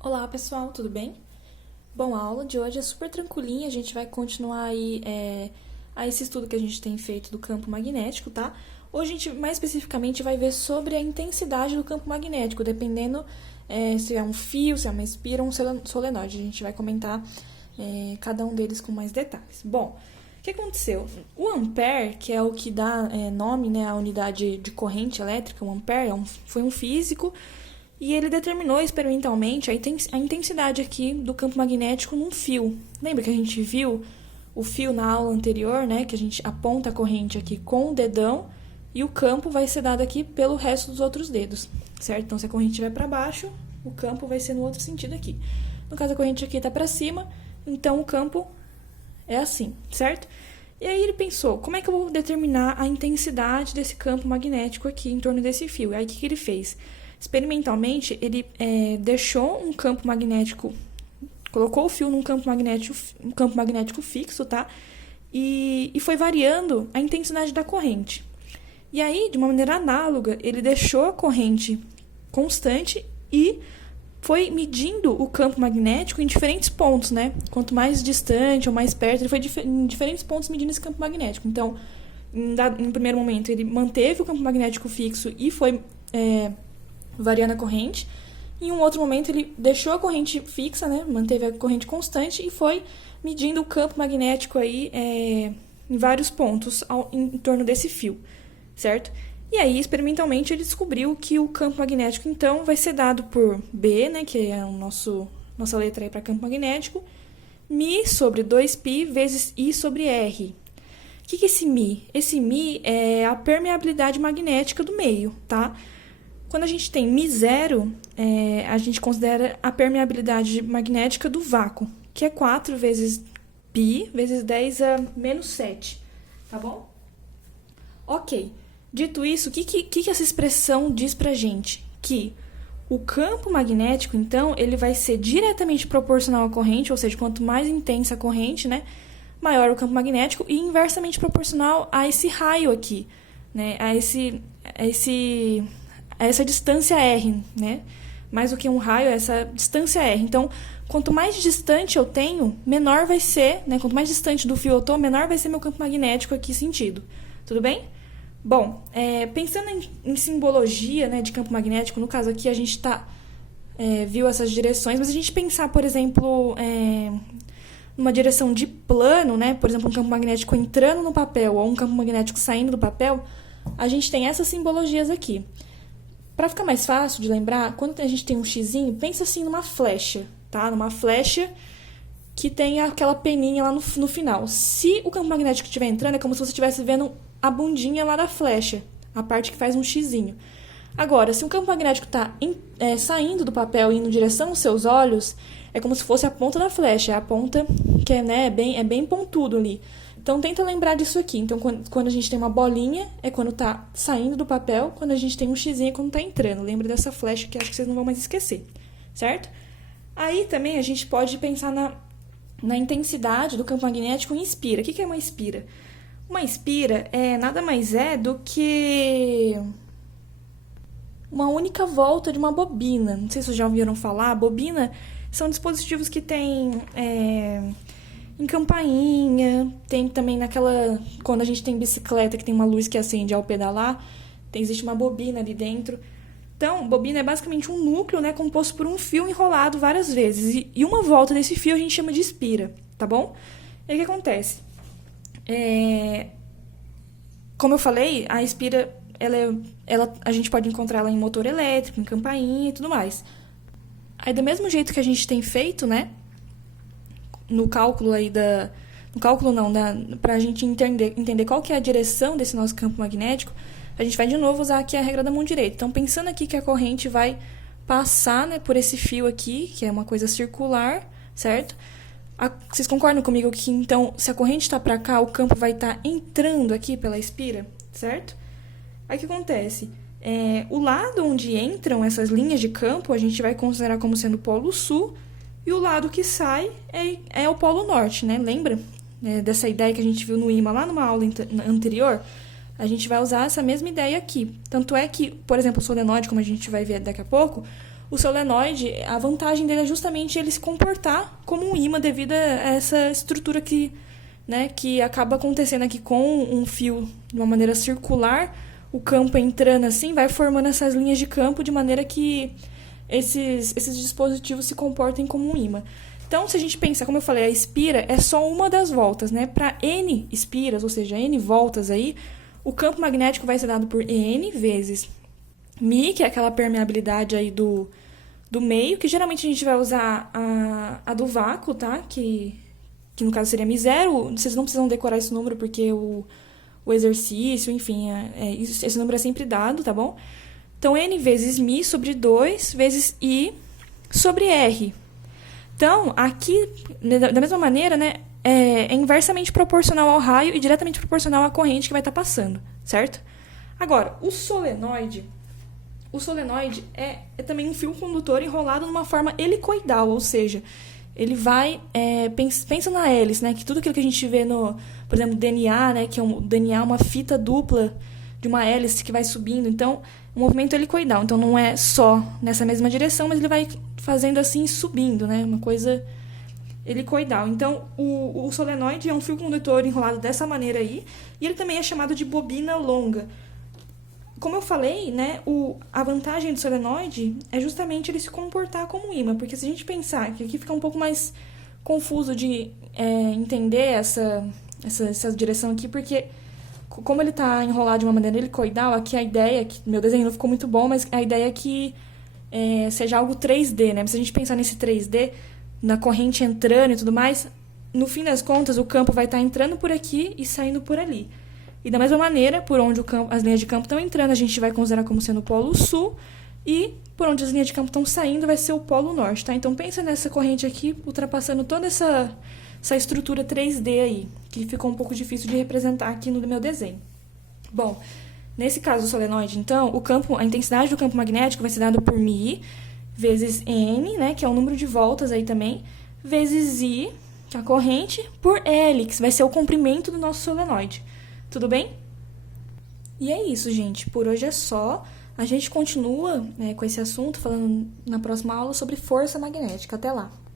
Olá pessoal, tudo bem? Bom, a aula de hoje é super tranquilinha, a gente vai continuar aí a esse estudo que a gente tem feito do campo magnético, tá? Hoje a gente mais especificamente vai ver sobre a intensidade do campo magnético, dependendo se é um fio, se é uma espira ou um solenoide. A gente vai comentar cada um deles com mais detalhes. Bom, o que aconteceu? O ampere, que é o que dá nome, né, à unidade de corrente elétrica, o ampere foi um físico e ele determinou experimentalmente a intensidade aqui do campo magnético num fio. Lembra que a gente viu o fio na aula anterior, né? Que a gente aponta a corrente aqui com o dedão e o campo vai ser dado aqui pelo resto dos outros dedos, certo? Então, se a corrente estiver para baixo, o campo vai ser no outro sentido aqui. No caso, a corrente aqui está para cima, então o campo é assim, certo? E aí ele pensou, como é que eu vou determinar a intensidade desse campo magnético aqui em torno desse fio? E aí o que ele fez? Experimentalmente, ele deixou um campo magnético, colocou o fio num campo magnético fixo, tá? E foi variando a intensidade da corrente. E aí, de uma maneira análoga, ele deixou a corrente constante e foi medindo o campo magnético em diferentes pontos, né? Quanto mais distante ou mais perto, ele foi em diferentes pontos medindo esse campo magnético. Então, em primeiro momento, ele manteve o campo magnético fixo e foi variando a corrente. Em um outro momento, ele deixou a corrente fixa, né? Manteve a corrente constante e foi medindo o campo magnético aí em vários pontos em torno desse fio, certo? E aí, experimentalmente, ele descobriu que o campo magnético, então, vai ser dado por B, né? Que é nossa letra aí para campo magnético, μ sobre 2π vezes I sobre R. O que é esse μ? Esse μ é a permeabilidade magnética do meio, tá? Quando a gente tem μ0, a gente considera a permeabilidade magnética do vácuo, que é 4 vezes π vezes 10 a menos 7, tá bom? Ok, dito isso, o que essa expressão diz pra gente? Que o campo magnético, então, ele vai ser diretamente proporcional à corrente, ou seja, quanto mais intensa a corrente, né, maior o campo magnético, e inversamente proporcional a esse raio aqui, né, a essa distância R, né? Mais do que um raio, essa distância R. Então, quanto mais distante eu tenho, menor vai ser, né? Quanto mais distante do fio eu estou, menor vai ser meu campo magnético aqui sentido. Tudo bem? Bom, pensando em simbologia, né, de campo magnético, no caso aqui a gente viu essas direções, mas a gente pensar, por exemplo, numa direção de plano, né? Por exemplo, um campo magnético entrando no papel ou um campo magnético saindo do papel, a gente tem essas simbologias aqui. Para ficar mais fácil de lembrar, quando a gente tem um xizinho, pensa assim numa flecha, tá? Numa flecha que tem aquela peninha lá no final. Se o campo magnético estiver entrando, é como se você estivesse vendo a bundinha lá da flecha, a parte que faz um xizinho. Agora, se o campo magnético está saindo do papel e indo em direção aos seus olhos, é como se fosse a ponta da flecha, é a ponta que é bem pontudo ali. Então, tenta lembrar disso aqui. Então, quando a gente tem uma bolinha, é quando está saindo do papel. Quando a gente tem um xizinho, é quando está entrando. Lembra dessa flecha que acho que vocês não vão mais esquecer, certo? Aí, também, a gente pode pensar na intensidade do campo magnético em espira. O que é uma espira? Uma espira nada mais do que uma única volta de uma bobina. Não sei se vocês já ouviram falar. Bobina são dispositivos que têm em campainha, tem também quando a gente tem bicicleta que tem uma luz que acende ao pedalar, existe uma bobina ali dentro. Então, bobina é basicamente um núcleo, né, composto por um fio enrolado várias vezes. E uma volta desse fio a gente chama de espira, tá bom? E aí o que acontece? Como eu falei, a espira, a gente pode encontrar ela em motor elétrico, em campainha e tudo mais. Aí, do mesmo jeito que a gente tem feito, né, no cálculo aí para a gente entender qual que é a direção desse nosso campo magnético, a gente vai de novo usar aqui a regra da mão direita. Então, pensando aqui que a corrente vai passar, né, por esse fio aqui, que é uma coisa circular, certo? Vocês concordam comigo que, então, se a corrente está para cá, o campo vai estar entrando aqui pela espira, certo? Aí o que acontece? O lado onde entram essas linhas de campo, a gente vai considerar como sendo o polo sul, e o lado que sai é o polo norte, né? Lembra dessa ideia que a gente viu no ímã lá numa aula anterior? A gente vai usar essa mesma ideia aqui. Tanto é que, por exemplo, o solenoide, como a gente vai ver daqui a pouco, o solenoide, a vantagem dele é justamente ele se comportar como um ímã devido a essa estrutura que, né, que acaba acontecendo aqui com um fio de uma maneira circular, o campo entrando assim, vai formando essas linhas de campo de maneira que esses dispositivos se comportem como um ímã. Então, se a gente pensar, como eu falei, a espira é só uma das voltas, né? Para N espiras, ou seja, N voltas aí, o campo magnético vai ser dado por N vezes μ, que é aquela permeabilidade aí do meio, que geralmente a gente vai usar a do vácuo, tá? Que no caso seria μ0. Vocês não precisam decorar esse número porque o exercício, enfim, esse número é sempre dado, tá bom? Então, N vezes μ sobre 2 vezes I sobre R. Então, aqui, da mesma maneira, né, é inversamente proporcional ao raio e diretamente proporcional à corrente que vai estar passando, certo? Agora, o solenoide é também um fio condutor enrolado numa forma helicoidal, ou seja, ele vai, pensa na hélice, né, que tudo aquilo que a gente vê no, por exemplo, DNA, né, que o DNA é uma fita dupla de uma hélice que vai subindo, então, um movimento helicoidal, então não é só nessa mesma direção, mas ele vai fazendo assim, subindo, né, uma coisa helicoidal. Então, o solenoide é um fio condutor enrolado dessa maneira aí, e ele também é chamado de bobina longa. Como eu falei, né, a vantagem do solenoide é justamente ele se comportar como um ímã, porque se a gente pensar que aqui fica um pouco mais confuso de entender essa direção aqui, porque como ele está enrolado de uma maneira helicoidal, aqui a ideia, que meu desenho não ficou muito bom, mas a ideia é que seja algo 3D, né? Se a gente pensar nesse 3D, na corrente entrando e tudo mais, no fim das contas o campo vai estar entrando por aqui e saindo por ali. E da mesma maneira, por onde as linhas de campo estão entrando, a gente vai considerar como sendo o polo sul, e por onde as linhas de campo estão saindo vai ser o polo norte, tá? Então pensa nessa corrente aqui, ultrapassando toda essa estrutura 3D aí, que ficou um pouco difícil de representar aqui no meu desenho. Bom, nesse caso do solenoide, então, a intensidade do campo magnético vai ser dada por μ vezes N, né, que é o número de voltas aí também, vezes I, que é a corrente, por L, que vai ser o comprimento do nosso solenoide. Tudo bem? E é isso, gente. Por hoje é só. A gente continua com esse assunto, falando na próxima aula sobre força magnética. Até lá!